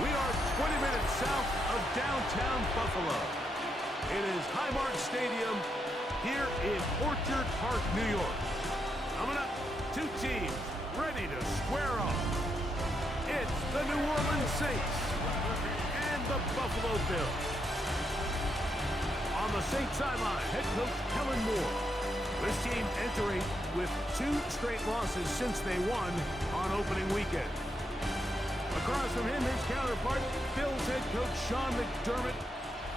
We are 20 minutes south of downtown Buffalo. It is Highmark Stadium here in Orchard Park, New York. Coming up, two teams ready to square off. It's the New Orleans Saints and the Buffalo Bills. On the Saints sideline, head coach Kellen Moore. This team entering with 2 straight losses since they won on opening weekend. Across from him, his counterpart, Bills head coach Sean McDermott.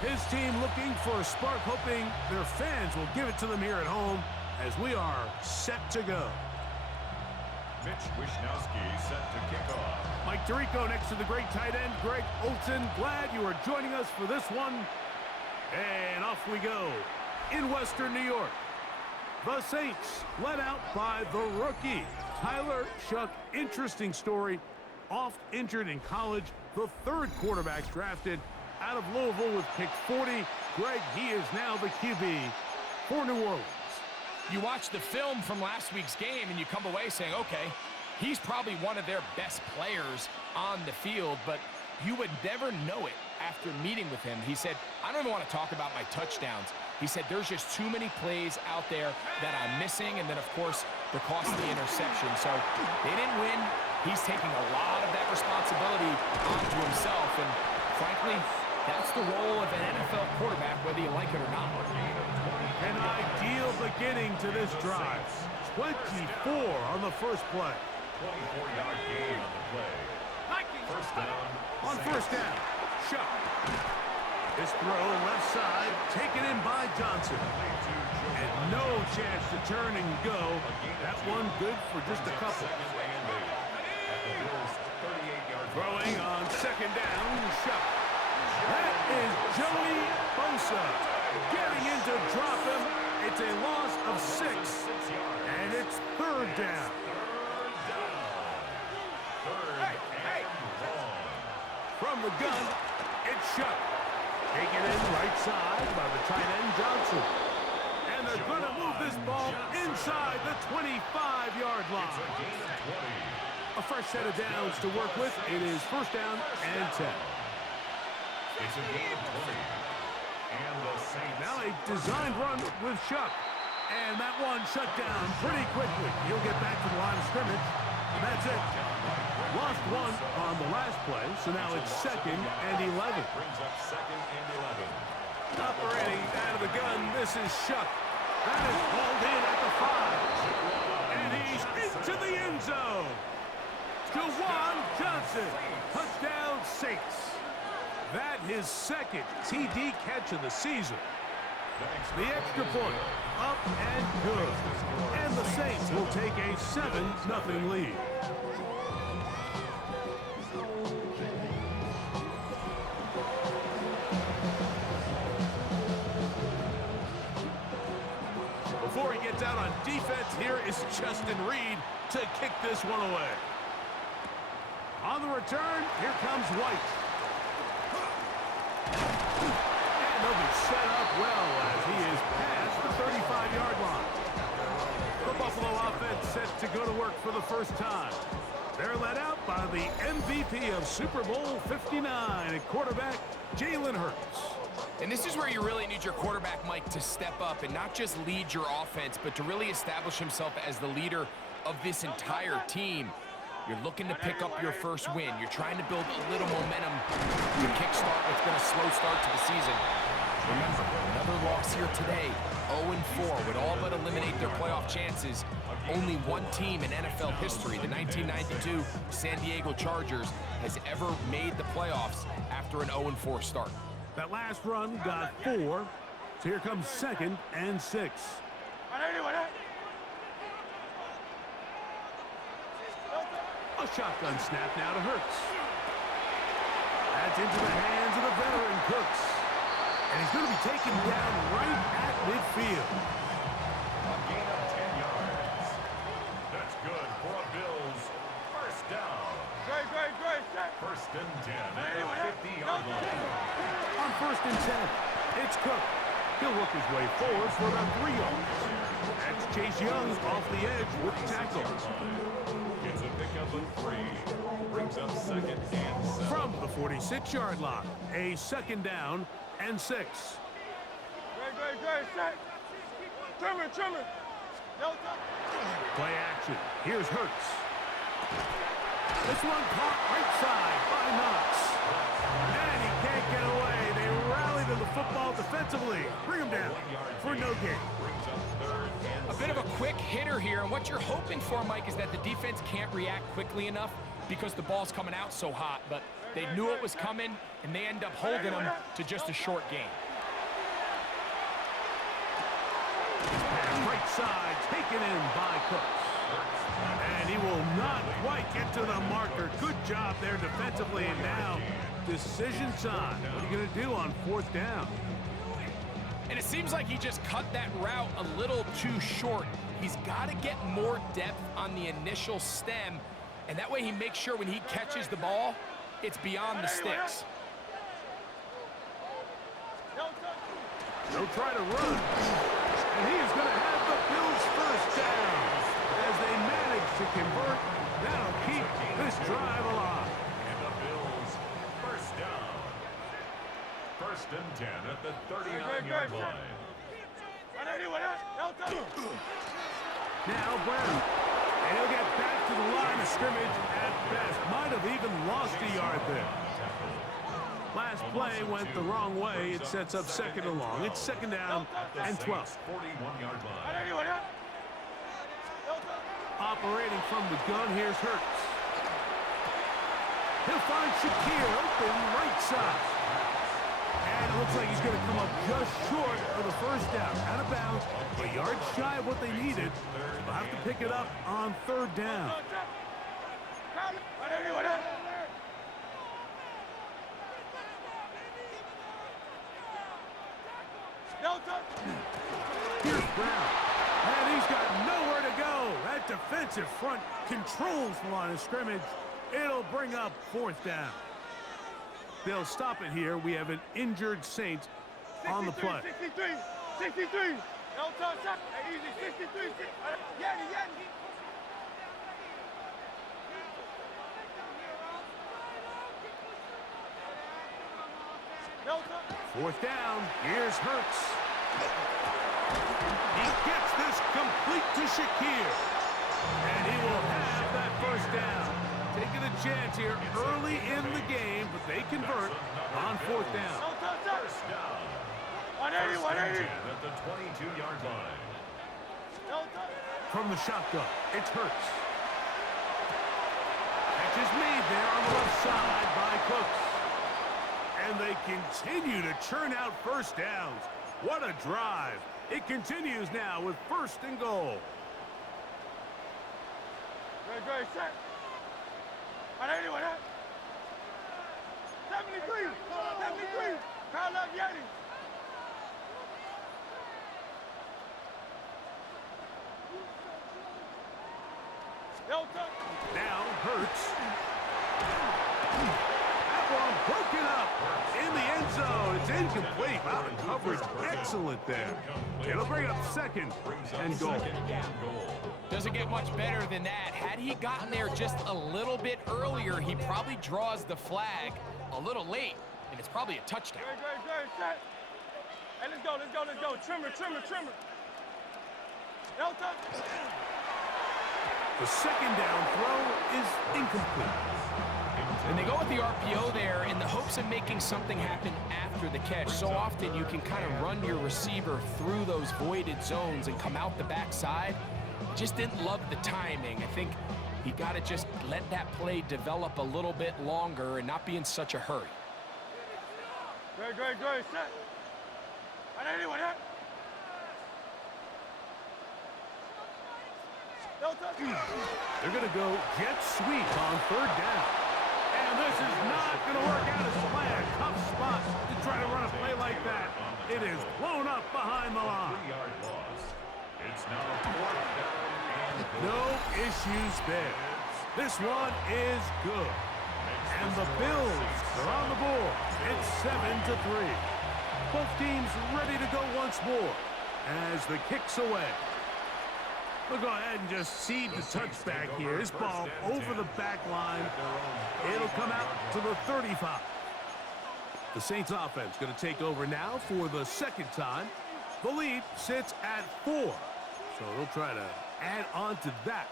His team looking for a spark, hoping their fans will give it to them here at home as we are set to go. Mitch Wishnowsky set to kick off. Mike Tirico next to the great tight end, Greg Olsen. Glad you are joining us for this one. And off we go in Western New York. The Saints led out by the rookie, Tyler Shough. Interesting story. Oft injured in college, the 3rd quarterback drafted out of Louisville with pick 40. Greg, he is now the QB for New Orleans. You watch the film from last week's game and you come away saying, okay, he's probably one of their best players on the field, but you would never know it after meeting with him. He said, I don't even want to talk about my touchdowns. He said, there's just too many plays out there that I'm missing, and then, of course, the costly interception. So they didn't win. He's taking a lot of that responsibility onto himself, and frankly, that's the role of an NFL quarterback, whether you like it or not. An ideal beginning to this drive. 24 on the first play. 24-yard gain on the play. First down. On first down, Shough. This throw left side, taken in by Johnson. And no chance to turn and go. That one good for just a couple. Throwing on second down, Shough. That is Joey Bosa getting in to drop him. It's a loss of 6, and it's 3rd down. From the gun, it's Shough. Taken in right side by the tight end, Johnson. And they're going to move this ball inside the 25-yard line. A fresh set of downs to work with. It is first down and 10. It's a gain of 20. And the Saints. Now a designed run with Shough. And that one shut down pretty quickly. He'll get back to the line of scrimmage. And that's it. Lost 1 on the last play, so now it's 2nd and 11. Brings up 2nd and 11. Operating out of the gun, this is Shough. That is hauled in at the 5. And he's into the end zone. Juwan Johnson, touchdown Saints. That his 2nd TD catch of the season. The extra point, up and good. And the Saints will take a 7-0 lead. Before he gets out on defense, here is Justin Reed to kick this one away. On the return, here comes White. And they'll be set up well as he is past the 35-yard line. The Buffalo offense set to go to work for the first time. They're led out by the MVP of Super Bowl 59 at quarterback, Jalen Hurts. And this is where you really need your quarterback, Mike, to step up and not just lead your offense, but to really establish himself as the leader of this entire team. You're looking to pick up your first win. You're trying to build a little momentum to kickstart what's been a slow start to the season. Remember, another loss here today, 0-4, would all but eliminate their playoff chances. Only one team in NFL history, the 1992 San Diego Chargers, has ever made the playoffs after an 0-4 start. That last run got 4, so here comes 2nd and 6. A shotgun snap now to Hurts. That's into the hands of the veteran Cooks. And he's going to be taken down right at midfield. A gain of 10 yards. That's good for a Bills first down. First and 10 at the 50-yard line. On first and 10, it's Cook. He'll work his way forward for about 3 yards. That's Chase Young off the edge with the tackle. It's a pickup of 3. Brings up 2nd and 7. From the 46-yard line. A second down and 6. Great, set. Trimmer. Play action. Here's Hurts. This one caught right side by Knox. And he can't get away. They rally to the football defensively. Bring him down for no gain. A bit of a quick hitter here, and what you're hoping for, Mike, is that the defense can't react quickly enough because the ball's coming out so hot, but they knew it was coming, and they end up holding them to just a short gain. Right side, taken in by Cooks. And he will not quite get to the marker. Good job there defensively, and now decision time. What are you going to do on 4th down? And it seems like he just cut that route a little too short. He's got to get more depth on the initial stem, and that way he makes sure when he catches the ball, it's beyond the sticks. They'll try to run. And he is going to have the Bills' first down as they manage to convert. That'll keep this drive alive. And the Bills first down. 1st and 10 at the 39-yard line. Now Brown. And he'll get back to the line of scrimmage at best. Might have even lost a yard there. Last play went the wrong way. It sets up 2nd and long. It's 2nd down and 12. 41-yard line. Operating from the gun, here's Hurts. He'll find Shakir open right side. And it looks like he's going to come up just short of the first down. Out of bounds, a yard shy of what they needed. They'll have to pick it up on 3rd down. Here's Brown. And he's got nowhere to go. That defensive front controls the line of scrimmage. It'll bring up 4th down. They'll stop it here. We have an injured Saint on the play. 63. No touch. Easy, 63. Yanni. No touch. 4th down. Here's Hurts. He gets this complete to Shakir. And he will have that first down. Taking a chance here early in the game, but they convert on 4th down. First down. 180. At the 22-yard line. From the shotgun, it's Hurts. Catch is made there on the left side by Cooks. And they continue to churn out first downs. What a drive. It continues now with 1st and goal. Great, set. 73. Kyle up, Yanni. Now Hurts. That one broken up in the end zone. It's incomplete. Out of coverage. Excellent there. It'll bring up 2nd and goal. Doesn't get much better than that. Had he gotten there just a little bit earlier, he probably draws the flag a little late, and it's probably a touchdown. Great, set. Hey, let's go. Trimmer. No touch. The 2nd down throw is incomplete. And they go with the RPO there in the hopes of making something happen after the catch. So often you can kind of run your receiver through those voided zones and come out the backside. Just didn't love the timing. I think he got to just let that play develop a little bit longer and not be in such a hurry. Great, set. They're going to go jet sweep on 3rd down. And this is not going to work out as planned. Tough spot to try to run a play like that. It is blown up behind the line. 3-yard loss. It's now 4th down and goal. No issues there. This one is good. And the Bills are on the board. It's 7-3. Both teams ready to go once more as the kick's away. We'll go ahead and just cede the touchback here. This ball over the back line. It'll come out to the 35. The Saints offense going to take over now for the second time. The lead sits at 4. So they'll try to add on to that.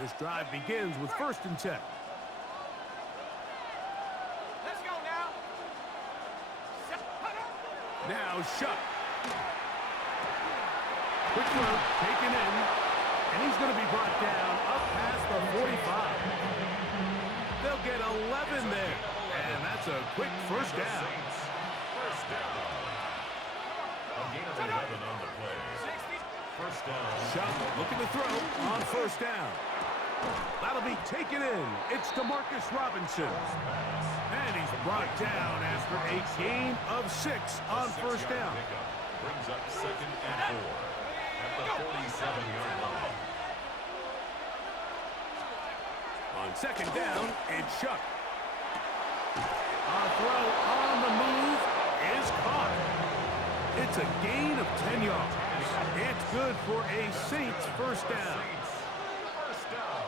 This drive begins with 1st and 10. Let's go now. Now Shuck. Quick throw, taken in, and he's going to be brought down up past the 45. They'll get 11 there, and that's a quick first down. First down. A gain of 11 on the play. First down. Shuck looking to throw on 1st down. That'll be taken in. It's DeMarcus Robinson. And he's brought down after a gain of 6 on 1st down. Brings up 2nd and 4 at the 47-yard line. On 2nd down, it's Shuck. A throw on the move is caught. It's a gain of 10 yards. It's good for a Saints 1st down. First down.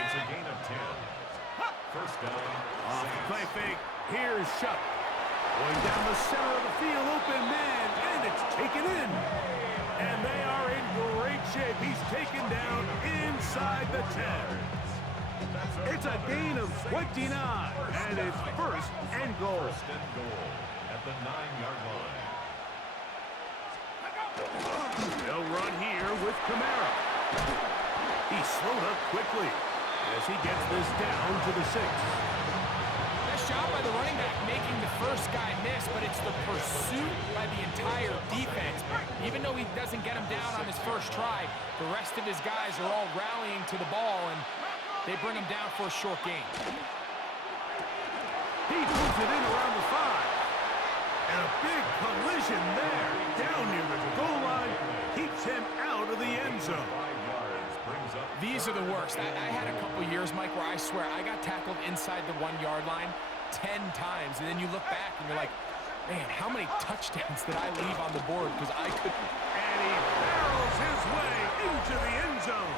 It's a gain of 10. First down. Off the play fake, here's Shuck. Going down the center of the field, open man, and it's taken in. And they are in great shape. He's taken down inside the 10. It's a gain of 29, and it's 1st and goal. First and goal at the 9-yard line. They'll run here with Kamara. He's slowed up quickly as he gets this down to the 6. Nice job by the running back making the first guy miss, but it's the pursuit by the entire defense. Even though he doesn't get him down on his first try, the rest of his guys are all rallying to the ball, and they bring him down for a short gain. He moves it in around the 5. And a big collision there. Down near the goal line. Keeps him out of the end zone. 5 yards brings up. These are the worst. I had a couple years, Mike, where I swear I got tackled inside the 1-yard line 10 times. And then you look back and you're like, man, how many touchdowns did I leave on the board because I couldn't. And he barrels his way into the end zone.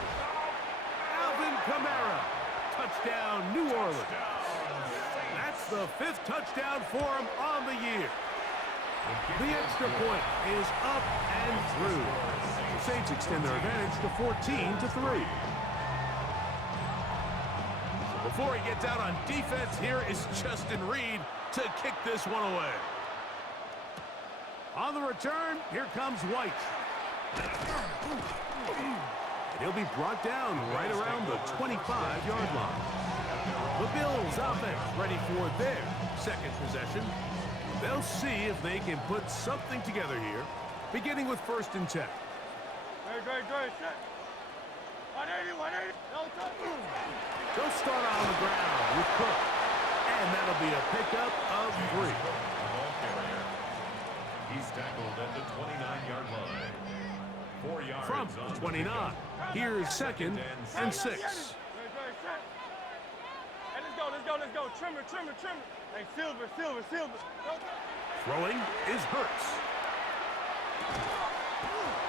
Alvin Kamara. Touchdown, New Orleans. That's the 5th touchdown for him on the year. The extra point is up and through. The Saints extend their advantage to 14-3. Before he gets out on defense, here is Justin Reed to kick this one away. On the return, here comes White. And he'll be brought down right around the 25-yard line. The Bills offense ready for their 2nd possession. They'll see if they can put something together here, beginning with 1st and 10. Great, set. 180, 180. No touch. They'll start on the ground with Cook, and that'll be a pickup of 3. Ball carrier. He's tackled at the 29-yard line. 4 yards From on the 29, here's 2nd and 6. Great, set. Hey, let's go. Trimmer. Hey, Silver. No touch. Throwing is Hurts.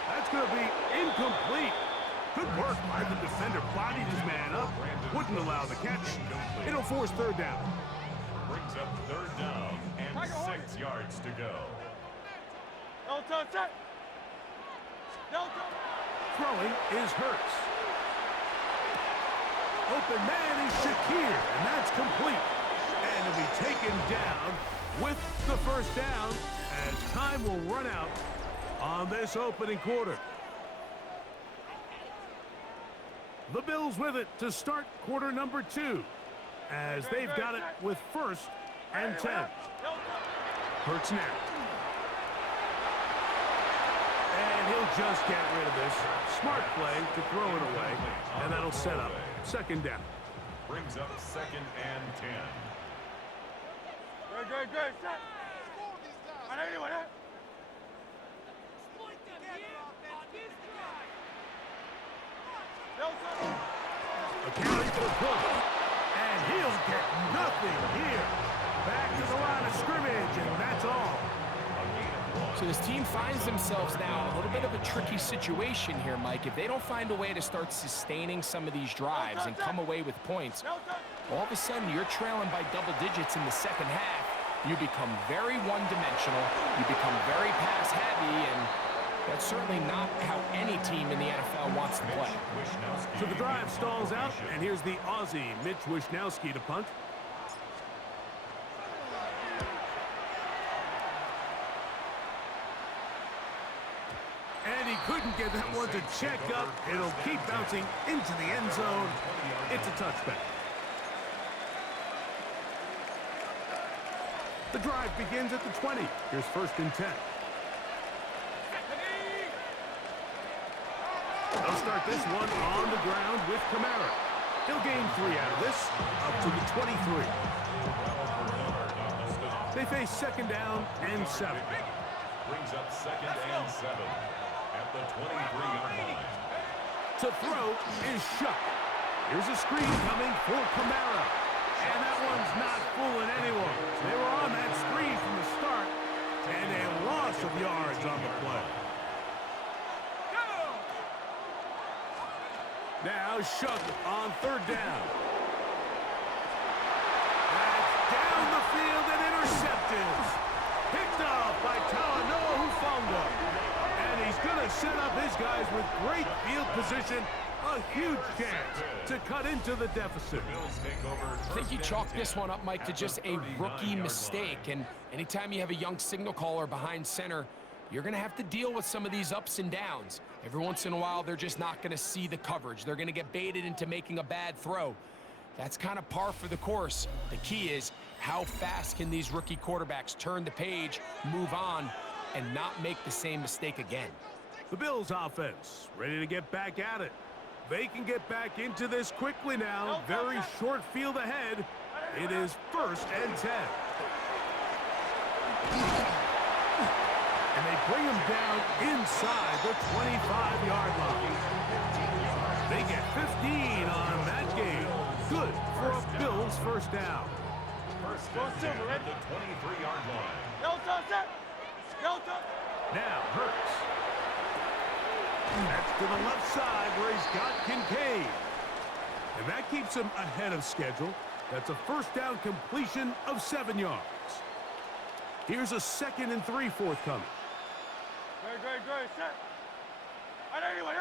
That's going to be incomplete. Good work by the defender. Bodied his man up. Wouldn't allow the catch. It'll force 3rd down. Brings up 3rd down and 6 yards to go. No touch. No touch. Throwing is Hurts. Open man is Shakir, and that's complete. And it'll be taken down with the 1st down as time will run out on this opening quarter. The Bills with it to start quarter number 2 as they've got it with 1st and 10. Hurts now. And he'll just get rid of this. Smart play to throw it away, and that'll set up 2nd down. Brings up 2nd and 10. Great, set. 180, 180. No touch. A carry for Cook, and he'll get nothing here. Back to the line of scrimmage, and that's all. So So this team finds themselves now in a little bit of a tricky situation here, Mike. If they don't find a way to start sustaining some of these drives and come away with points, all of a sudden you're trailing by double digits in the second half. You become very one-dimensional. You become very pass-heavy, and that's certainly not how any team in the NFL wants to play. So the drive stalls out, and here's the Aussie, Mitch Wishnowsky, to punt. And he couldn't get that one to check up. It'll keep bouncing into the end zone. It's a touchback. The drive begins at the 20. Here's 1st and 10. They'll start this one on the ground with Kamara. He'll gain 3 out of this, up to the 23. They face 2nd down and 7. Brings up 2nd and 7 at the 23-yard line. To throw is Shuck. Here's a screen coming for Kamara. And that one's not fooling anyone. They were on that screen from the start, and a loss of yards on the play. Now Shuck on 3rd down. That's down the field and intercepted. Picked off by Talanoa Hufanga. And he's going to set up his guys with great field position. A huge chance to cut into the deficit. I think you chalk this one up, Mike, to just a rookie mistake. And anytime you have a young signal caller behind center, you're going to have to deal with some of these ups and downs. Every once in a while, they're just not going to see the coverage. They're going to get baited into making a bad throw. That's kind of par for the course. The key is how fast can these rookie quarterbacks turn the page, move on, and not make the same mistake again. The Bills offense ready to get back at it. They can get back into this quickly now. Very short field ahead. It is 1st and 10. And they bring him down inside the 25-yard line. They get 15 on that game. Good for a Bills 1st down. 1st and 10 at the 23-yard line. Now Hurts. That's to the left side where he's got Kincaid. And that keeps him ahead of schedule. That's a 1st down completion of 7 yards. Here's a 2nd and 3 forthcoming. Great, set. Anyway,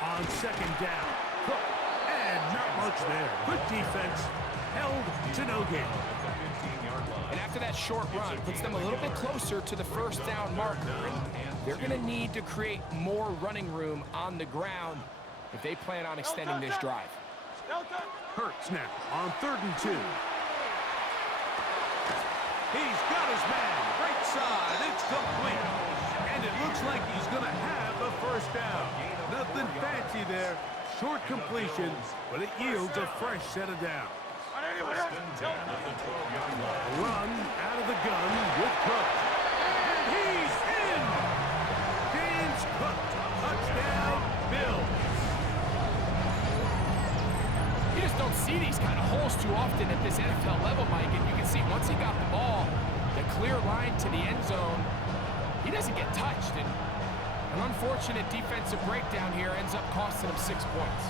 On 2nd down, Cook, and not much there. Good defense, held to no gain. And after that short run, puts them a little bit closer to the 1st down marker. And they're going to need to create more running room on the ground if they plan on extending this drive. Hurts now on 3rd and 2. He's got his man, right side, it's complete. And it looks like he's going to have a 1st down. Nothing fancy there, short completion, but it yields a fresh set of downs. A run out of the gun with Cook. And he's in! James Cook, touchdown, Bills. You just don't see these kind of holes too often at this NFL level, Mike. And you can see once he got the ball, the clear line to the end zone, he doesn't get touched. And an unfortunate defensive breakdown here ends up costing him 6 points.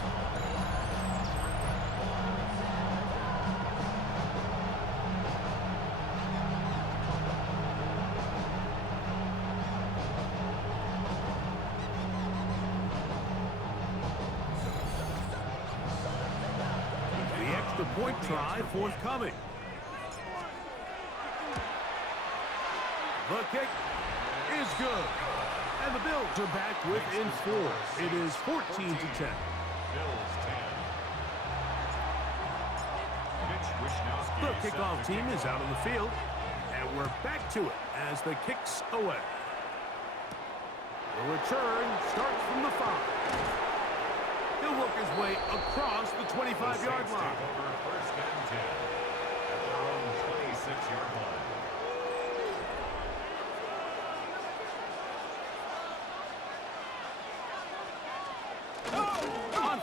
The point try forthcoming. The kick is good. And the Bills are back within 4. It is 14-10. Bills 10. The kickoff team is out on the field. And we're back to it as the kick's away. The return starts from the 5. He'll work his way across the 25-yard line. Over 1st and 10 at their own 26-yard line.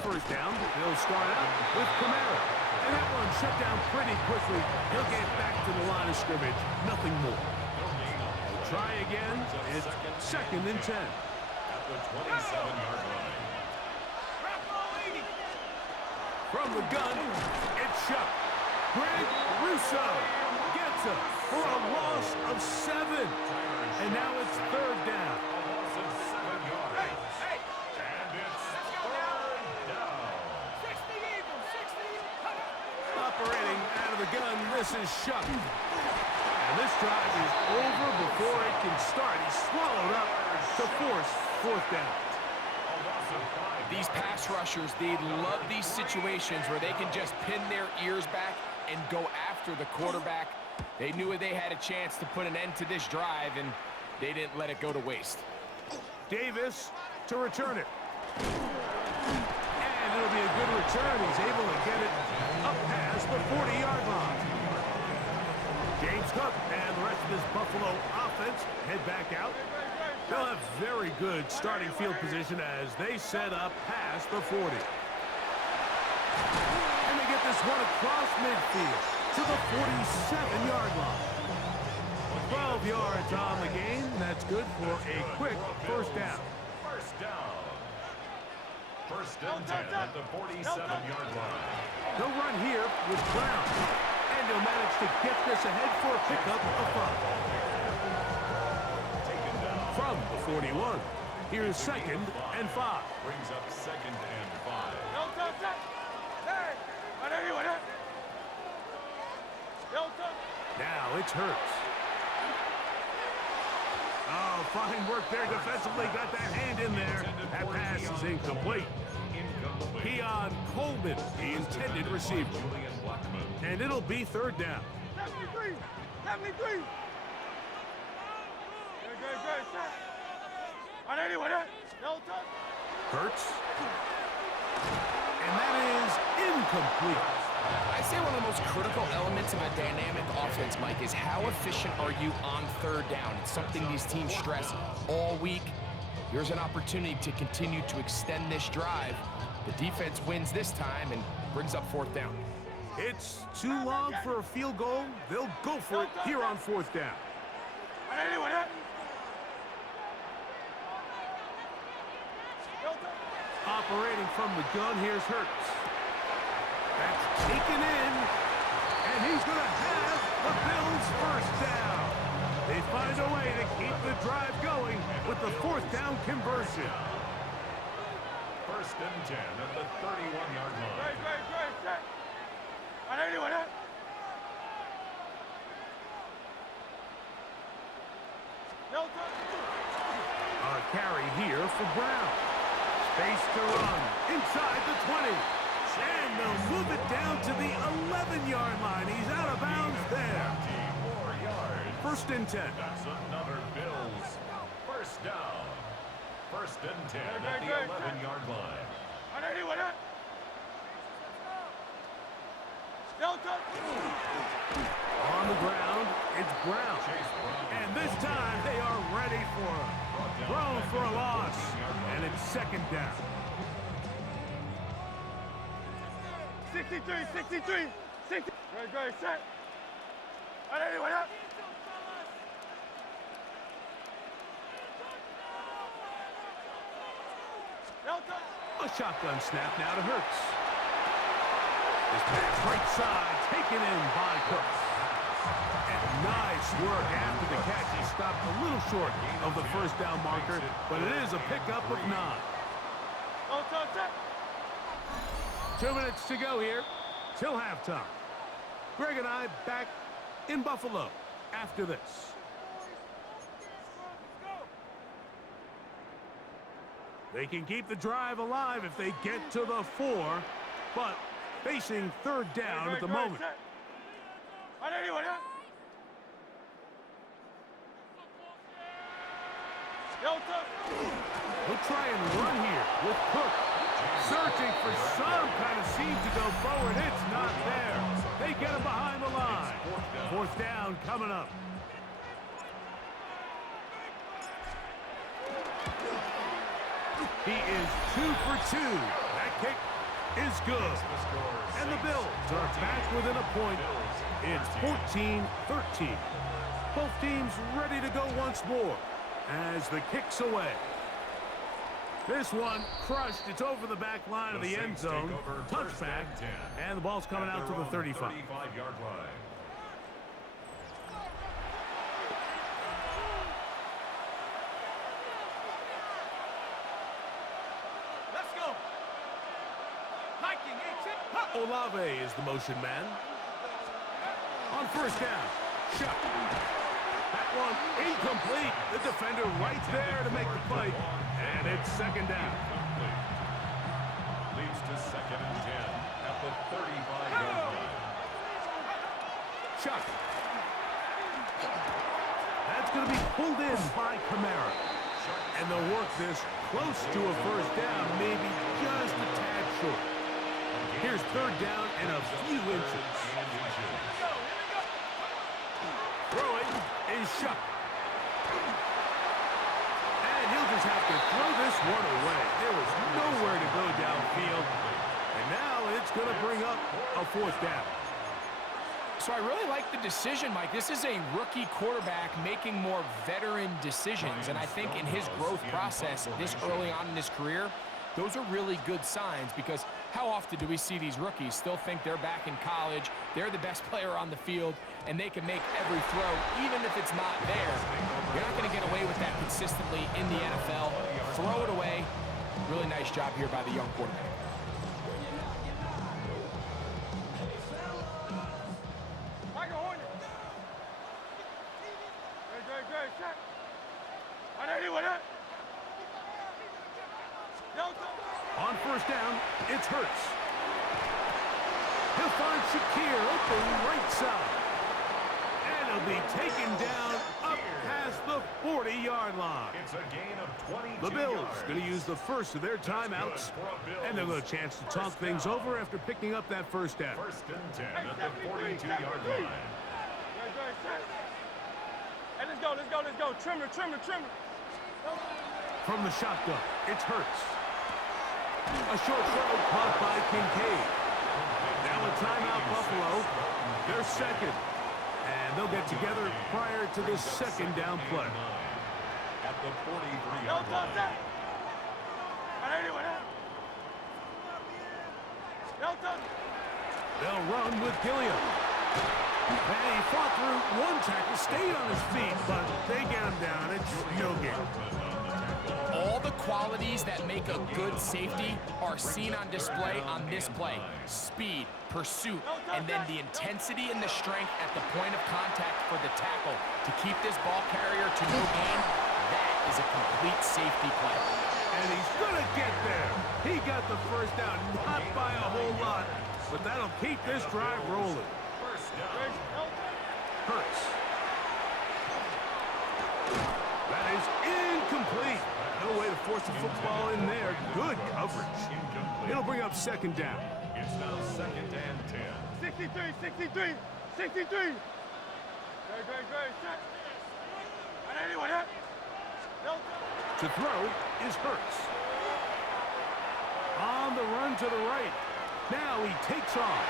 first down. They'll start out with Kamara. And that one shut down pretty quickly. He'll get back to the line of scrimmage. Nothing more. They'll try again. It's 2nd and 10. At the 27-yard line. From the gun, it's Shuck. Greg Russo gets him for a loss of 7. And now it's 3rd down. A loss of 7 yards. And it's 3rd down. Operating out of the gun, this is Shuck. And this drive is over before it can start. He's swallowed up to force 4th down. A loss of 5. These pass rushers, they love these situations where they can just pin their ears back and go after the quarterback. They knew they had a chance to put an end to this drive, and they didn't let it go to waste. Davis to return it. And it'll be a good return. He's able to get it up past the 40-yard line. James Cook and the rest of this Buffalo offense head back out. They'll have very good starting field position as they set up past the 40. And they get this one across midfield to the 47-yard line. 12 yards on the game. That's good for a quick first down. First down. 1st and 10 at the 47-yard line. They'll run here with Brown. And he'll manage to get this ahead for a pickup of 5. From the 41, here's 2nd and 5. Brings up 2nd and 5. Now it's Hurts. Oh, fine work there defensively. Got that hand in there. That pass is incomplete. Keon Coleman, the intended receiver. And it'll be 3rd down. 73. Hurts. And that is incomplete. I say one of the most critical elements of a dynamic offense, Mike, is how efficient are you on 3rd down? It's something these teams stress all week. Here's an opportunity to continue to extend this drive. The defense wins this time and brings up 4th down. It's too long for a field goal. They'll go for it here on 4th down. Operating from the gun, here's Hurts. That's taken in, and he's going to have the Bills' 1st down. They find a way to keep the drive going with the 4th down conversion. 1st and 10 at the 31-yard line. A carry here for Brown. Space to run inside the 20. And they'll move it down to the 11-yard line. He's out of bounds there. 4 yards. 1st and 10. That's another Bills. 1st down. 1st and 10 at the 11-yard line. On the ground, it's Brown. And this time they are ready for him. Thrown for a loss. And it's 2nd down. 63. Great, set. A shotgun snap now to Hurts. This pass right side taken in by Cooks. And nice work after the catch. He stopped a little short of the 1st down marker, but it is a pickup of 9. 2 minutes to go here till halftime. Greg and I back in Buffalo after this. They can keep the drive alive if they get to the 4, but facing 3rd down at the moment. He'll try and run here with Cook. Searching for some kind of seam to go forward. It's not there. They get him behind the line. 4th down coming up. He is 2 for 2. That kick is good. And the Bills are back within a point. It's 14-13. Both teams ready to go once more as the kick's away. This one crushed. It's over the back line of the end zone. Touchback. And the ball's coming out to the 35. 35-yard line. Let's go. Hiking, Olave is the motion man. On first down. Shot. That one incomplete. The defender right there to make the play. And it's second down. Leads to 2nd and 10 at the 35-yard line. Shot. That's going to be pulled in by Kamara. And they'll work this close to a first down, maybe just a tad short. Here's third down and a few inches. Throwing is shot. And he'll just have to throw this one away. There was nowhere to go downfield. And now it's going to bring up a fourth down. So I really like the decision, Mike. This is a rookie quarterback making more veteran decisions, and I think in his growth process this early on in his career, those are really good signs, because how often do we see these rookies still think they're back in college, they're the best player on the field, and they can make every throw, even if it's not there. You're not going to get away with that consistently in the NFL. Throw it away. Really nice job here by the young quarterback. On first down, it's Hurts. He'll find Shakir open right side. And he'll be taken down up past the 40-yard line. It's a gain of 22 The Bills yards. going to use the first of their timeouts. And they'll get a chance to talk things over after picking up that first down. 1st and 10 at the 42-yard line. Hey, let's go. Trimmer. From the shotgun, it's Hurts. A short throw caught by Kincaid. Now a timeout, Buffalo. They're second. And they'll get together prior to the second down play. At the 43-yard line. They'll run with Gilliam. And he fought through one tackle, stayed on his feet, but they get him down. It's no game. All the qualities that make a good safety are seen on display on this play. Speed, pursuit, and then the intensity and the strength at the point of contact for the tackle to keep this ball carrier to no gain. That is a complete safety play. And he's going to get there. He got the first down, not by a whole lot, but that'll keep this drive rolling. Hurts. That is incomplete. No way to force the football in there. Good coverage. It'll bring up second down. It's now 2nd and 10. 63. Great. Set. To throw is Hurts. On the run to the right. Now he takes off.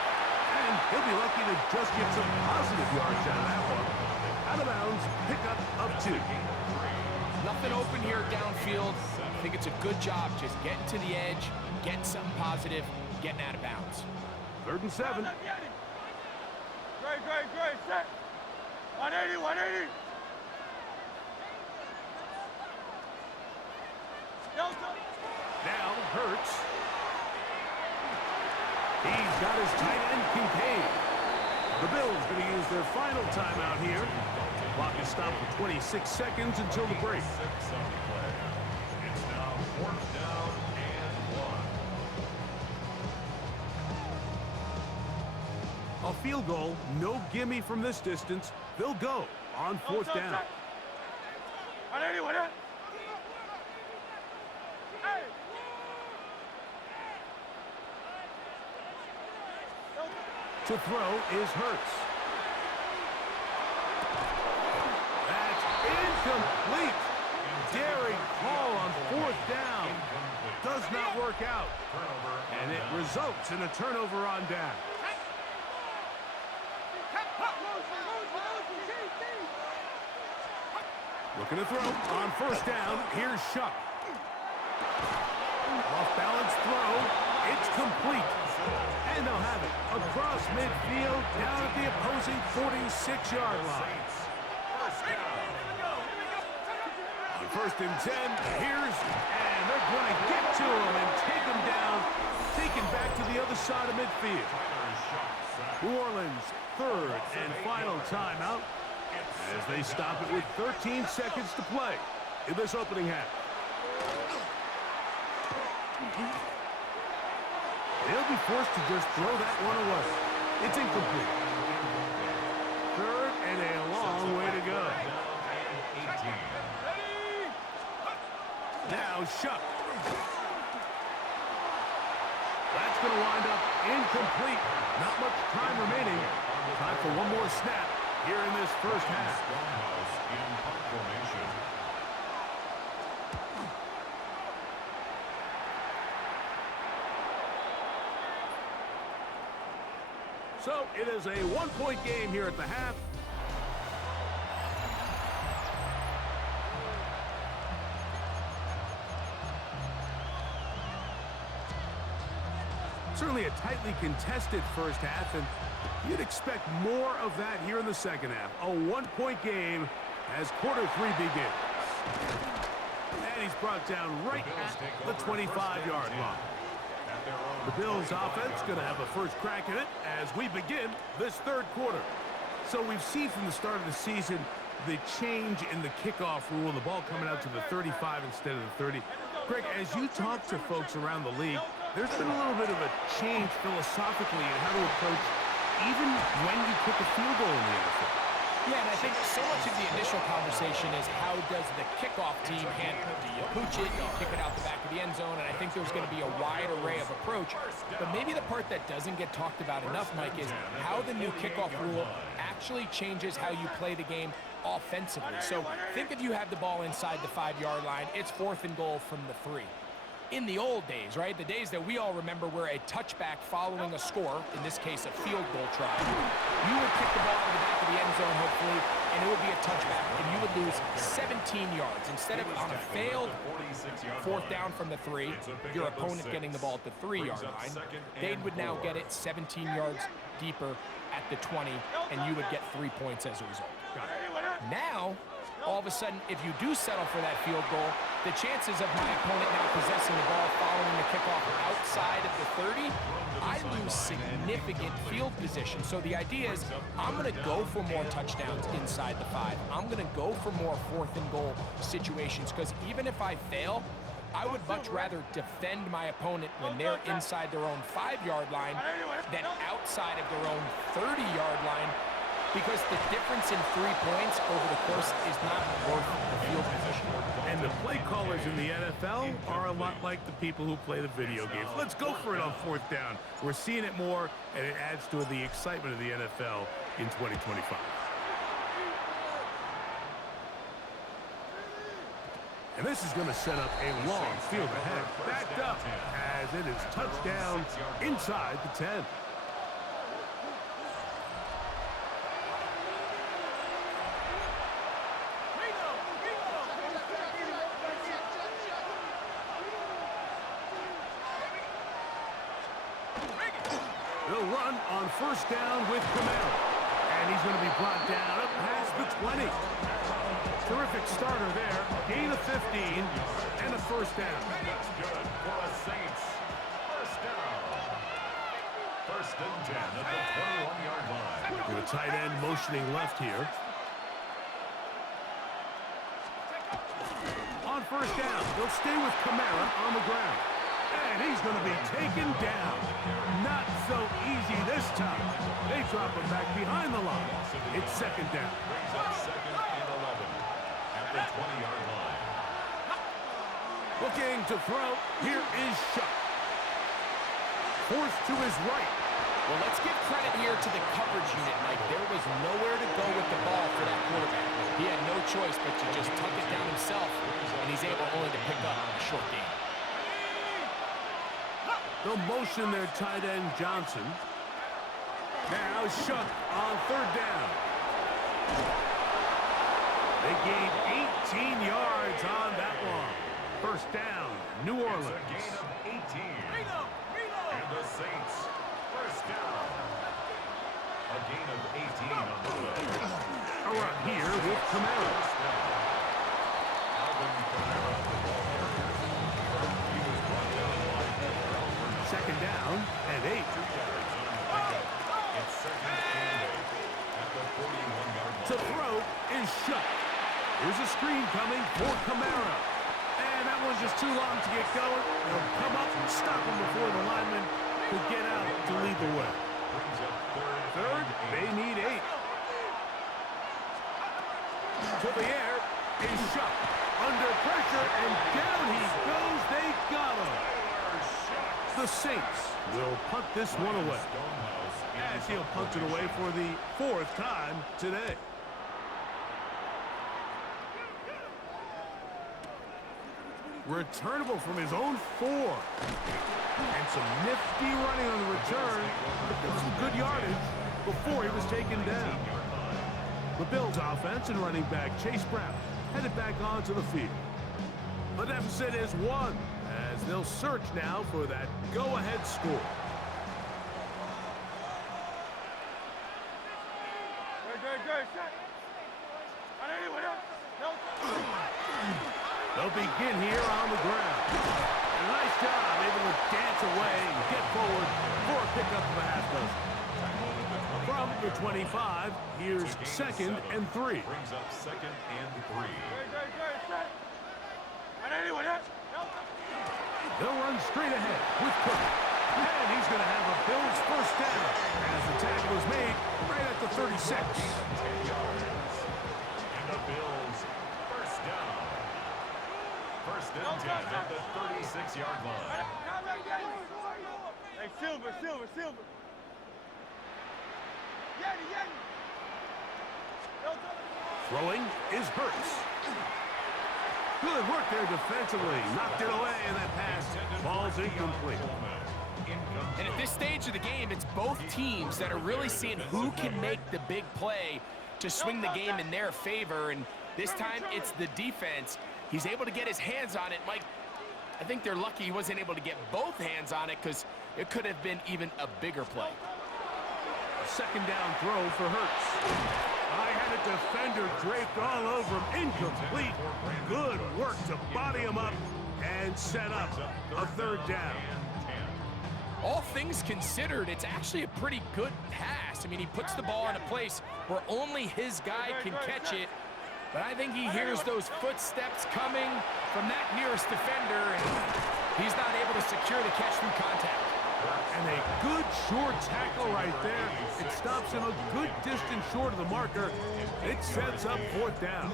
And he'll be lucky to just get some positive yards out of that one. Out of bounds, pickup of 2. Nothing open here downfield. I think it's a good job just getting to the edge, getting something positive, getting out of bounds. 3rd and 7. Great. Set. 180. Now Hurts. He's got his tight end, Kincaid. The Bills going to use their final timeout here. Clock is stopped for 26 seconds until the break. It's now 4th down and 1. A field goal, no gimme from this distance. They'll go on 4th down. To throw is Hurts. That's incomplete. daring call on fourth down. Does not work out. And it results in a turnover on down. Looking to throw on first down. Here's Shuck. Off-balance throw. It's complete. And they'll have it across midfield down at the opposing 46-yard line. On 1st and 10, and they're going to get to him and take him down, taken back to the other side of midfield. New Orleans' 3rd and final timeout as they stop it with 13 seconds to play in this opening half. They'll be forced to just throw that one away. It's incomplete. 3rd and a long way to go. Now Shuck. That's going to wind up incomplete. Not much time remaining. Time for one more snap here in this first half. So it is a one-point game here at the half. Certainly a tightly contested first half, and you'd expect more of that here in the second half. A one-point game as quarter 3 begins. And he's brought down right at the 25-yard line. The Bills offense going to have a first crack at it as we begin this third quarter. So we've seen from the start of the season the change in the kickoff rule, the ball coming out to the 35 instead of the 30. Greg, as you talk to folks around the league, there's been a little bit of a change philosophically in how to approach even when you kick a field goal in the NFL. Yeah, and I think so much of the initial conversation is how does the kickoff team handle it? Do you pooch it? Do you kick it out the back of the end zone? And I think there's going to be a wide array of approach. But maybe the part that doesn't get talked about enough, Mike, is how the new kickoff rule actually changes how you play the game offensively. So think if you have the ball inside the 5-yard line, it's 4th and goal from the 3. In the old days, right, the days that we all remember where a touchback following a score, in this case a field goal try, you would kick the ball in the back of the end zone, hopefully, and it would be a touchback, and you would lose 17 yards. Instead of on a failed 4th down from the 3, your opponent getting the ball at the 3-yard line, they would now get it 17 yards deeper at the 20, and you would get 3 points as a result. Now, all of a sudden, if you do settle for that field goal, the chances of my opponent now possessing the ball following the kickoff outside of the 30, I lose significant field position. So the idea is I'm going to go for more touchdowns inside the 5. I'm going to go for more 4th and goal situations because even if I fail, I would much rather defend my opponent when they're inside their own 5-yard line than outside of their own 30-yard line, because the difference in 3 points over the course is not worth the field position. And the play callers in the NFL are a lot like the people who play the video games. Let's go for it on 4th down. We're seeing it more, and it adds to the excitement of the NFL in 2025. And this is going to set up a long field ahead. Backed up as it is touchdown inside the 10. They'll run on 1st down with Camaro. And he's going to be brought down up past the 20. Terrific starter there. Gain of 15 and a 1st down. That's good for the Saints. 1st down. 1st and 10 at the 21-yard line. With a tight end motioning left here. On 1st down, they'll stay with Camara on the ground. And he's going to be taken down. Not so easy this time. They drop him back behind the line. It's 2nd down. Brings up 2nd and 11 at the 20-yard line. Looking to throw. Here is Shuck. Forced to his right. Well, let's give credit here to the coverage unit, Mike. There was nowhere to go with the ball for that quarterback. He had no choice but to just tuck it down himself and he's able only to pick up a short gain. They'll motion their tight end Johnson. Now Shook on third down. They gained 18 yards on that one. First down, New Orleans. It's a gain of 18. And the Saints, first down. A gain of 18 on the play. A run here with Camara. Alvin Kamara, the ball carrier. He was brought down by Second down and 8. 2 yards on the pickup. It's second and 8 at the 41-yard line. To throw is Shook. Here's a screen coming for Camara. And that one's just too long to get going. They'll come up and stop him before the lineman could get out to lead the way. Brings up Third, they need 8. To the air is Shook. Under pressure, and down he goes. They got him. The Saints will punt this one away. As he'll punt it away for the 4th time today. Returnable from his own 4. And some nifty running on the return. Some good yardage before he was taken down. The Bills offense and running back Chase Brown headed back onto the field. The deficit is 1 as they'll search now for that go-ahead score. They'll begin here on the ground. And nice job, able to dance away and get forward for a pickup of a half dozen. From the 25, here's second and 3. Brings up second and 3. They'll run straight ahead with Cook. And he's going to have a Bills first down as the tackle was made right at the 36. 10 yards. And the Bills first down. First and 10 at the 36-yard line. Hey, Silver. Throwing is Hurts. Good work there defensively. Knocked it away, and that pass falls incomplete. And at this stage of the game, it's both teams that are really seeing who can make the big play to swing the game in their favor. And this time, it's the defense. He's able to get his hands on it. Mike, I think they're lucky he wasn't able to get both hands on it because it could have been even a bigger play. Second down throw for Hurts. I had a defender draped all over him. Incomplete. Good work to body him up and set up a third down. All things considered, it's actually a pretty good pass. I mean, he puts the ball in a place where only his guy can catch it. But I think he hears those footsteps coming from that nearest defender, and he's not able to secure the catch through contact. And a good short tackle right there. It stops him a good distance short of the marker. It sets up fourth down.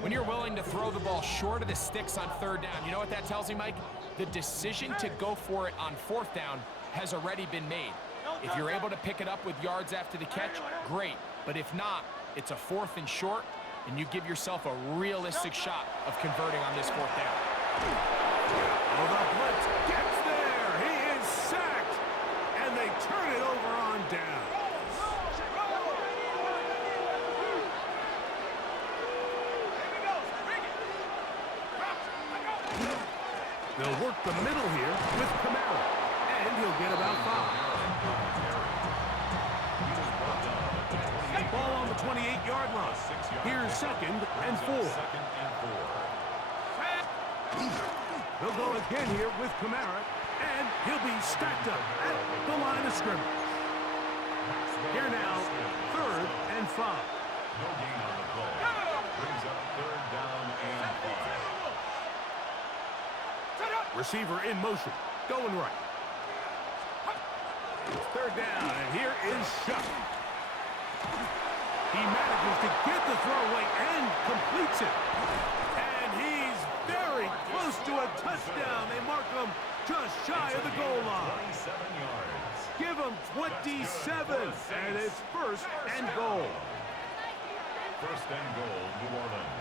When you're willing to throw the ball short of the sticks on third down, you know what that tells me, Mike? The decision to go for it on fourth down has already been made. If you're able to pick it up with yards after the catch, great. But if not, it's a 4th and short, and you give yourself a realistic shot of converting on this fourth down. Oh, the blitz gets there. He is sacked, and they turn it over on down. They'll work the middle here with Camara, and he'll get about 5. Ball on the 28-yard line. Here's second and 4. They'll go again here with Camara, and he'll be stacked up at the line of scrimmage. Here now, 3rd and 5. No gain on the play. Brings up 3rd down and 5. Receiver in motion, going right. It's 3rd down, and here is Shook. He manages to get the throwaway and completes it. And he's very close to a touchdown. They mark him just shy of the goal line. 27 yards. Give him 27, and it's 1st and goal. 1st and goal, New Orleans.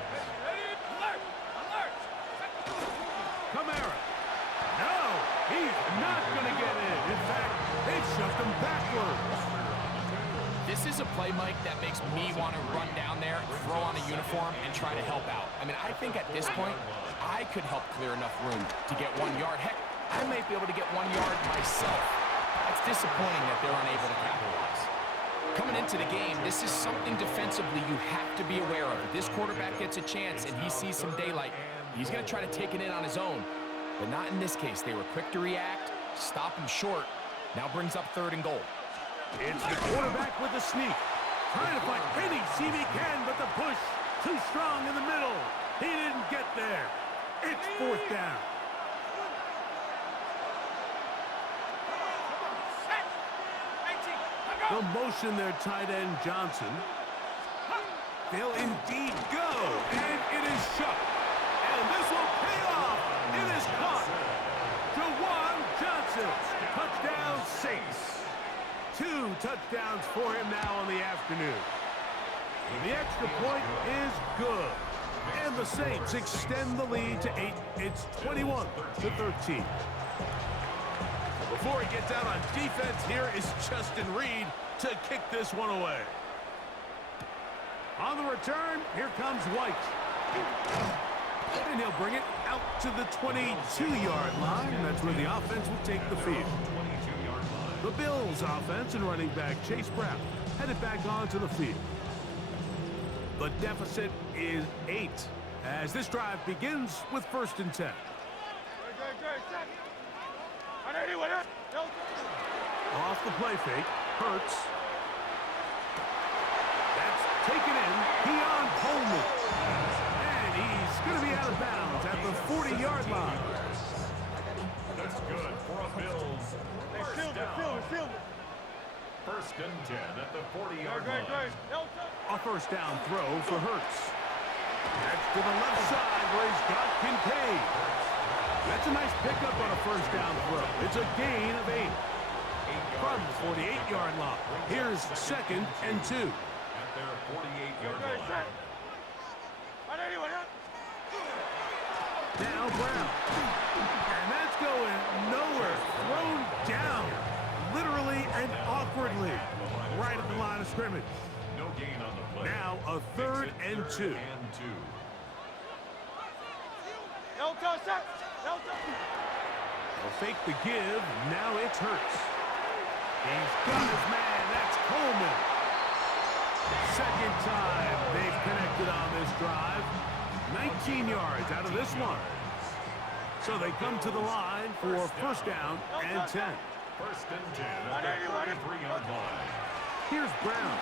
shoved him backwards. This is a play, Mike, that makes me want to run down there, throw on a uniform, and try to help out. I mean, I think at this point, I could help clear enough room to get 1 yard. Heck, I might be able to get 1 yard myself. It's disappointing that they're unable to capitalize. Coming into the game, this is something defensively you have to be aware of. If this quarterback gets a chance and he sees some daylight, he's going to try to take it in on his own. But not in this case. They were quick to react, stop him short. Now brings up 3rd and goal. It's the quarterback with the sneak. Trying to find any seam he can, but the push too strong in the middle. He didn't get there. It's 4th down. The motion there, tight end Johnson. They'll indeed go, and it is shut. And this will pay off. It is caught. Jawan Johnson, touchdown Saints. 2 touchdowns for him now on the afternoon. And the extra point is good. And the Saints extend the lead to 8. It's 21-13. Before he gets out on defense, here is Justin Reed to kick this one away. On the return, here comes White. And he'll bring it out to the 22-yard line. That's where the offense will take the field. The Bills offense and running back Chase Brown headed back onto the field. The deficit is 8 as this drive begins with 1st and 10. Off the play fake, Hurts. That's taken in, Keon Coleman. And he's going to be out of bounds at the 40-yard line. That's good for a Bills. Silver. 1st and 10 at the 40-yard line. A 1st down throw for Hurts. That's to the left side where he's got Kincaid. That's a nice pickup on a 1st down throw. It's a gain of 8. From the 48-yard line. Here's 2nd and 2. At their 48-yard line. Now Brown. And that's going nowhere. Thrown down. Literally and awkwardly. Right at the line of scrimmage. No gain on the play. Now a 3rd and 2. They'll fake the give. Now it's Hurts. He's got his man. That's Coleman. 2nd time they've connected on this drive. 19 yards out of this one. So they come to the line for 1st down and 10. 1st and 10 at the 33-yard line. Here's Brown.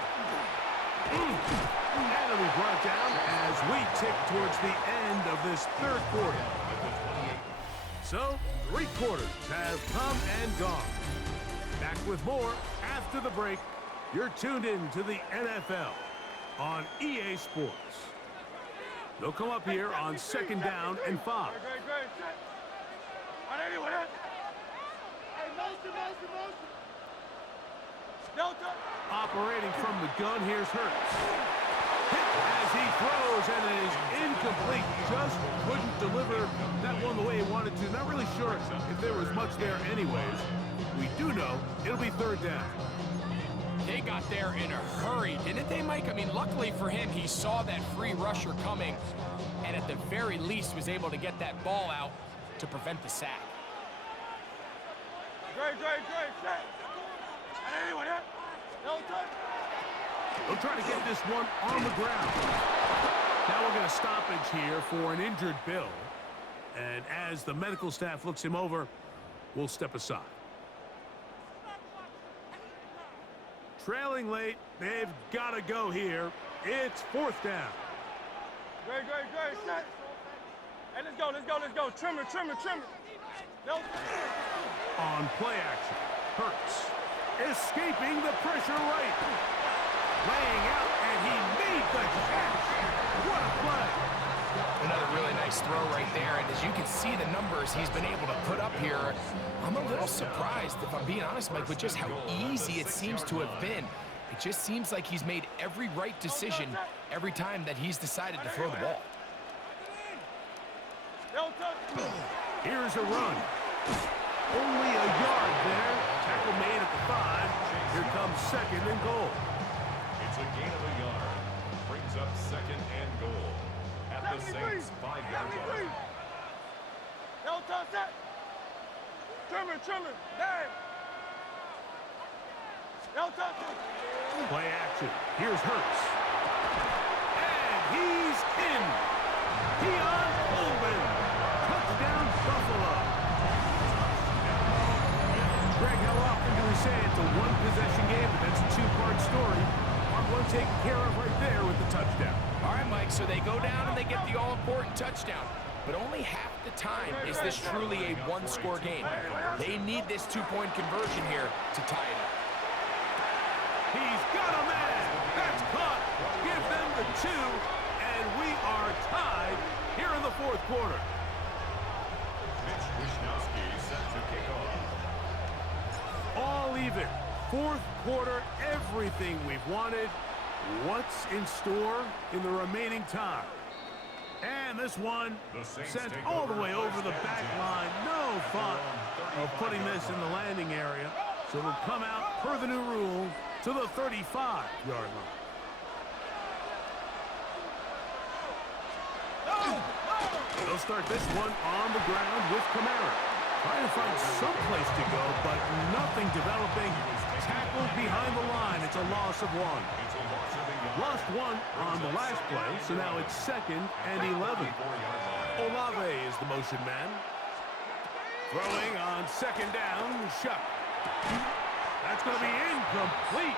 And it'll be brought down as we tick towards the end of this 3rd quarter. So, 3 quarters have come and gone. Back with more after the break. You're tuned in to the NFL on EA Sports. They'll come up here on 2nd down and 5. Operating from the gun, here's Hurts. Hit as he throws, and it is incomplete. Just couldn't deliver that one the way he wanted to. Not really sure if there was much there anyways. We do know it'll be 3rd down. They got there in a hurry, didn't they, Mike? I mean, luckily for him, he saw that free rusher coming, and at the very least was able to get that ball out to prevent the sack. They'll try to get this one on the ground. Now we're going to stoppage here for an injured Bill. And as the medical staff looks him over, we'll step aside. Trailing late, they've got to go here. It's 4th down. Great. Set. Hey, let's go. Trimmer. On play action, Hurts escaping the pressure right. Laying out, and he made the catch. What a play. Another really nice throw right there, and as you can see the numbers he's been able to put up here, I'm a little surprised, if I'm being honest, Mike, with just how easy it seems to have been. It just seems like he's made every right decision every time that he's decided to throw the ball. Here's a run. Only a yard there. Tackle made at the 5. Here comes second and goal. It's a gain of a yard. Brings up second and goal. At the Saints' 5-yard line. No touch that. Trimmer. Dang. No touch it. Play action. Here's Hurts. And he's in. Keon Coleman. Touchdown, Buffalo. Greg, how often do we say it's a one-possession game, but that's a two-part story? Part one taken care of right there with the touchdown. All right, Mike, so they go down and they get the all-important touchdown. But only half the time is this truly a one-score game. They need this two-point conversion here to tie it up. He's got a man. That's caught. Give them the 2, and we are tied here in the fourth quarter. Mitch Wishnowsky set to kick off. All even. Fourth quarter, everything we've wanted. What's in store in the remaining time? And this one sent all the way over the back line. No thought of putting this in the landing area. So it'll come out per the new rule to the 35-yard line. They'll start this one on the ground with Kamara. Trying to find some place to go, but nothing developing. Tackled behind the line. It's a loss of 1. Lost 1 on the last play, so now it's second and 11. Olave is the motion man. Throwing on second down, Shuck. That's going to be incomplete.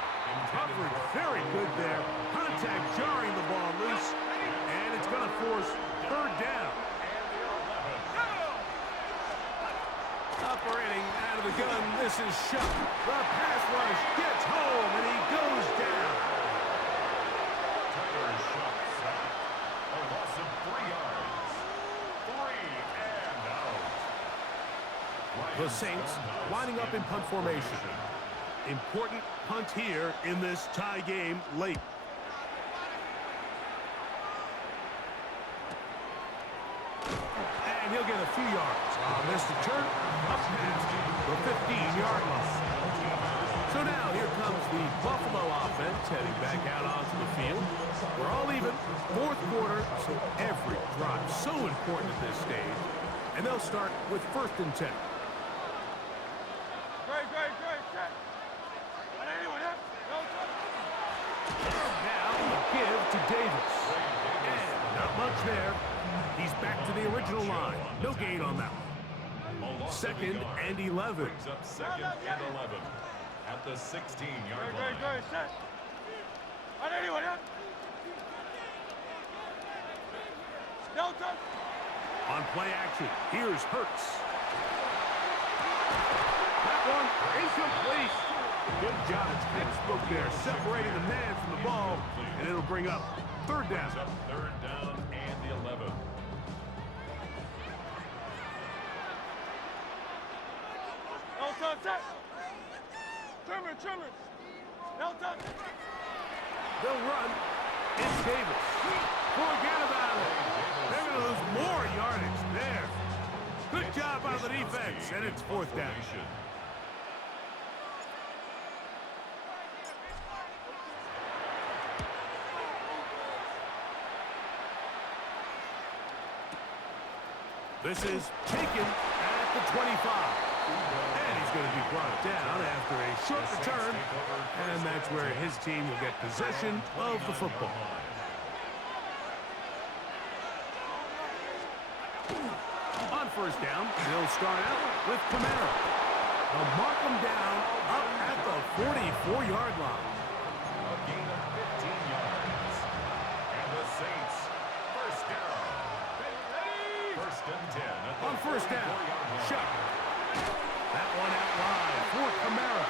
Coverage very good there. Contact jarring the ball loose, and it's going to force third down. Operating out of the gun, this is Shuck. The pass rush gets home, and he goes down. Tyler Shuck sack. A loss of 3 yards. 3 and out. The Saints lining up in punt formation. Important punt here in this tie game late. And he'll get a few yards on this return up past the 15-yard line. So now here comes the Buffalo offense heading back out onto the field. We're all even, fourth quarter, so every drive so important at this stage. And they'll start with 1st and 10. Great. Set. Now a give to Davis. And not much there. He's back to the original line. No gain on that one. Second and 11. Brings up second and 11 at the 16-yard line. Great. Set. No touch. On play action, here's Hurts. That one incomplete. Good job. It's textbook there, separating the man from the ball, and it'll bring up third down. Brings up third down and 11. No touch that. Trimmer. No touch. They'll run. It's Davis. Forget about it. They're going to lose more yardage there. Good job by the defense, and it's fourth down. This is taken at the 25. And he's going to be brought down after a short return. And that's where his team will get possession of the football. On first down, they'll start out with Kamara. They'll mark him down up at the 44-yard line. A gain of 15 yards. And the Saints, first down. First and 10. On first down, Shuck. That one out wide for Kamara.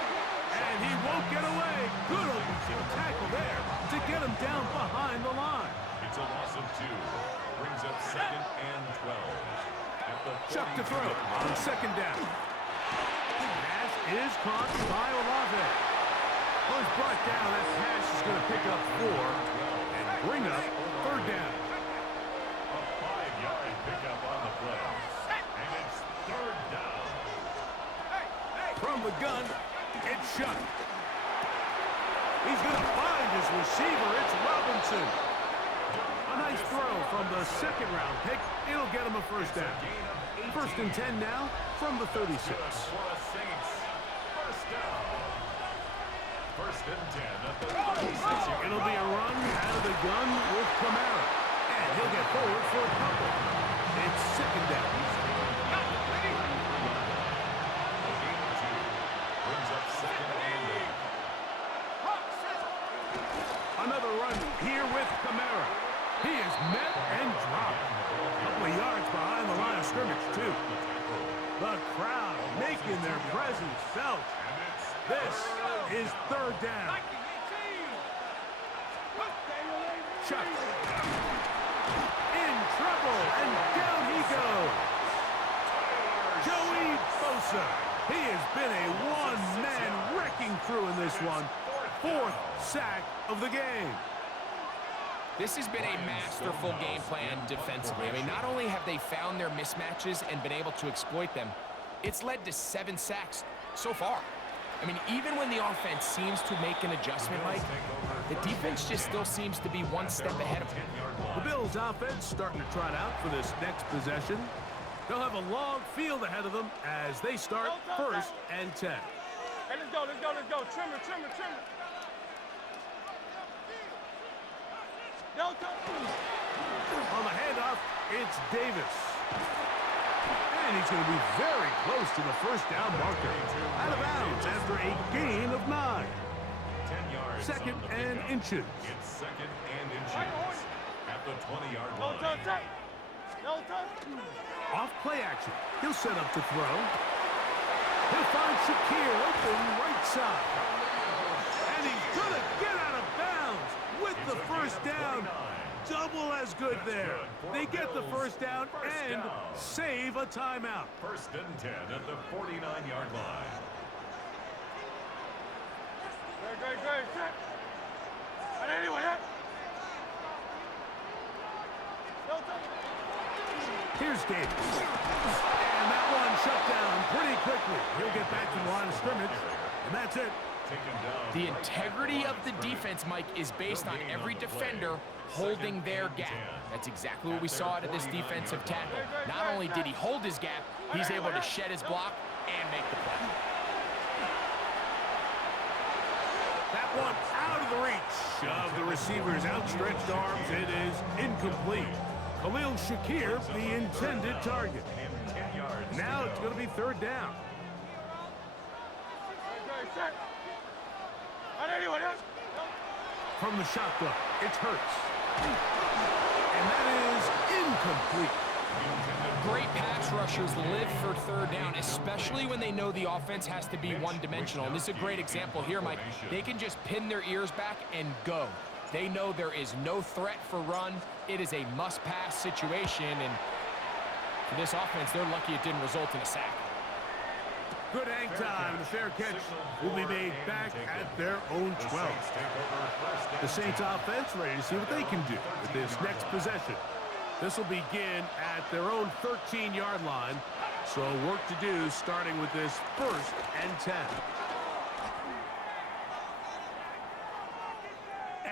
And he won't get away. Good open field tackle there to get him down behind the line. It's a loss of 2. Brings up second and 12. Shuck to throw on second down. Pass is caught by Olave. Once brought down, that pass is going to pick up 4 and bring up third down. A 5-yard pickup on the play. And it's third down. receiver, it's Robinson. A nice throw from the second-round pick. It'll get him a first down. First and 10 now from the 36. First and 10 at the 36. It'll be a run out of the gun with Kamara. And he'll get forward for a couple. It's second down. Brings up second and 8. Another run here with Kamara. He is met and dropped. A couple of yards behind the line of scrimmage, too. The crowd making their presence felt. This is third down. Chuck. In trouble, and down he goes. Joey Bosa. He has been a one-man wrecking crew in this one. Fourth sack of the game. This has been a masterful game plan defensively. I mean, not only have they found their mismatches and been able to exploit them, it's led to 7 sacks so far. I mean, even when the offense seems to make an adjustment, Mike, the defense just still seems to be one step ahead of them. The Bills' offense starting to trot out for this next possession. They'll have a long field ahead of them as they start first and 10. Hey, let's go, let's go, let's go. Trimmer, trimmer, trimmer. On the handoff, it's Davis. And he's going to be very close to the first down marker. Out of bounds after a gain of 9. 10 yards. Second and inches. It's second and inches at the 20-yard line. No touch. No touch. Off play action. He'll set up to throw. He'll find Shakir open right side. And he's going to get out of bounds with the first down. Double as good there. They get the first down and save a timeout. First and 10 at the 49-yard line. Great. Set. And anyway, no touch. Here's Davis. And that one shut down pretty quickly. He'll get back to the line of scrimmage. And that's it. The integrity of the defense, Mike, is based on every defender holding their gap. That's exactly what we saw out of this defensive tackle. Not only did he hold his gap, he's able to shed his block and make the play. That one out of the reach of the receiver's outstretched arms. It is incomplete. Khalil Shakir, the intended target. Now it's going to be third down. Set. And anyway, From the shotgun, it's Hurts. And that is incomplete. Great pass rushers live for third down, especially when they know the offense has to be one-dimensional. And this is a great example here, Mike. They can just pin their ears back and go. They know there is no threat for run. It is a must-pass situation, and for this offense, they're lucky it didn't result in a sack. Good hang time. The fair catch will be made back at their own 12. The Saints offense ready to see what they can do with this next possession. This will begin at their own 13-yard line. So work to do starting with this first and 10.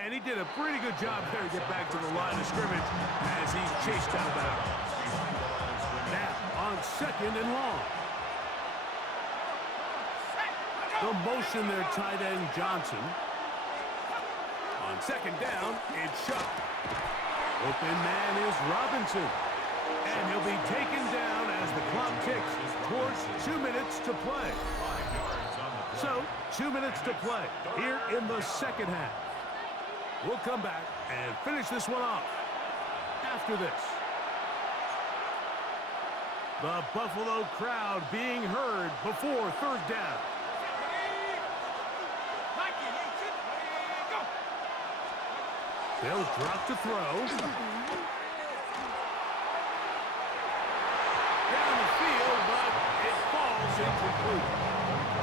And he did a pretty good job there to get back to the line of scrimmage as he's chased out of bounds. Now on second and long. They'll motion their tight end Johnson. On second down, it's Chuck. Open man is Robinson. And he'll be taken down as the clock ticks towards 2 minutes to play. So, 2 minutes to play here in the second half. We'll come back and finish this one off after this. The Buffalo crowd being heard before third down. They'll drop to throw. Down the field, but it falls incomplete.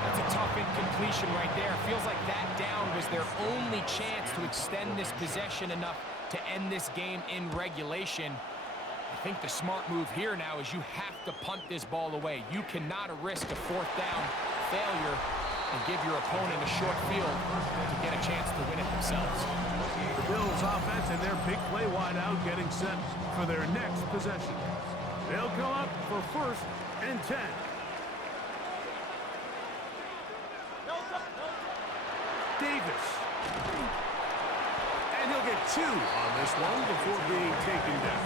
That's a tough incompletion right there. Feels like that down was their only chance to extend this possession enough to end this game in regulation. I think the smart move here now is you have to punt this ball away. You cannot risk a fourth down failure and give your opponent a short field to get a chance to win it themselves. The Bills offense and their big play wide out getting set for their next possession. They'll come up for 1st and 10. Davis. And he'll get 2 on this one before being taken down.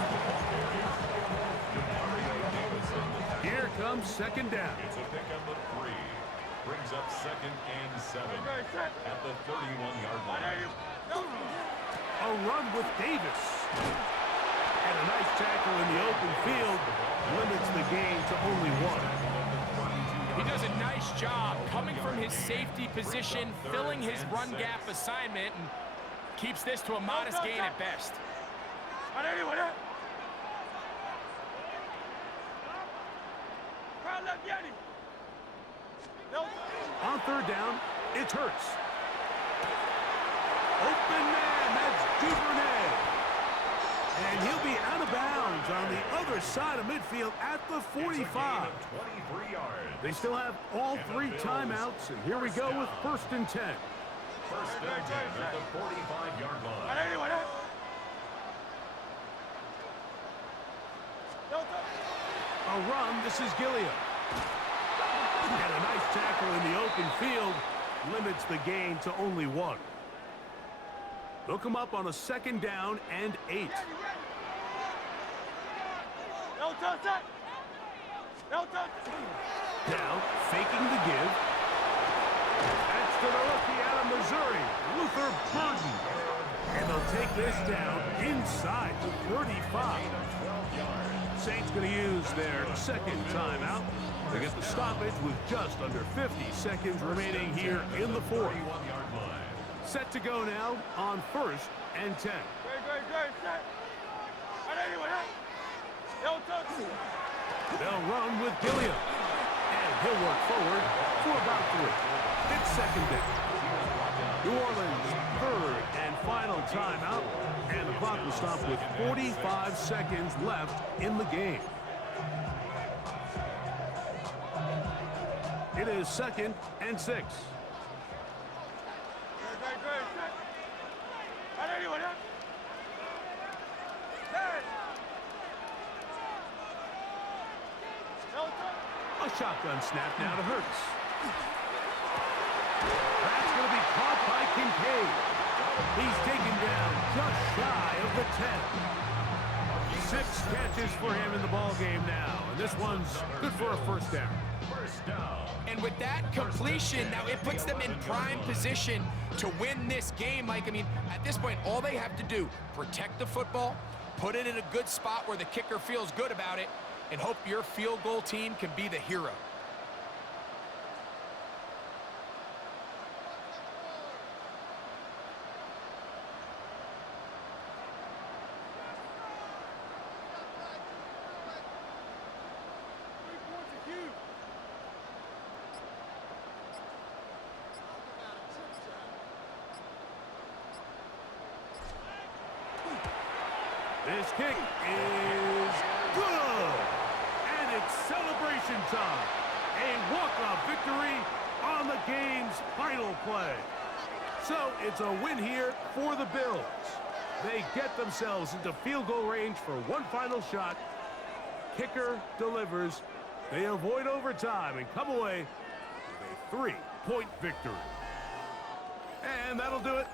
Here comes 2nd down. It's a pick up of 3. Brings up 2nd and 7 at the 31-yard line. A run with Davis. And a nice tackle in the open field limits the gain to only 1. He does a nice job coming from his safety position, filling his run gap assignment, and keeps this to a modest gain at best. On 3rd down, it's Hurts. Open man, that's Duvernay. And he'll be out of bounds on the other side of midfield at the 45. 23 yards. They still have all 3 timeouts, and here we go with 1st and 10. 1st and 10 at the 45-yard line. A run, this is Gilliam. And a nice tackle in the open field limits the gain to only 1. They'll come up on a 2nd down and 8. Now, faking the give. That's to the rookie out of Missouri, Luther Burden. And they'll take this down inside the 35. Saints going to use their 2nd timeout. They get the stoppage with just under 50 seconds remaining here in the 4th. Set to go now on 1st and 10. They'll run with Gilliam. And he'll work forward for about 3. It's 2nd down. New Orleans' 3rd and final timeout. And the clock will stop with 45 seconds left in the game. It is 2nd and 6. A shotgun snap now to Hurts. That's going to be caught by Kincaid. He's taken down just shy of the 10. 6 catches for him in the ballgame now. And this one's good for a 1st down. And with that completion, now it puts them in prime position to win this game, Mike. I mean, at this point, all they have to do, protect the football, put it in a good spot where the kicker feels good about it, and hope your field goal team can be the hero. This kick is good. And it's celebration time. A walk-off victory on the game's final play. So it's a win here for the Bills. They get themselves into field goal range for one final shot. Kicker delivers. They avoid overtime and come away with a 3-point victory. And that'll do it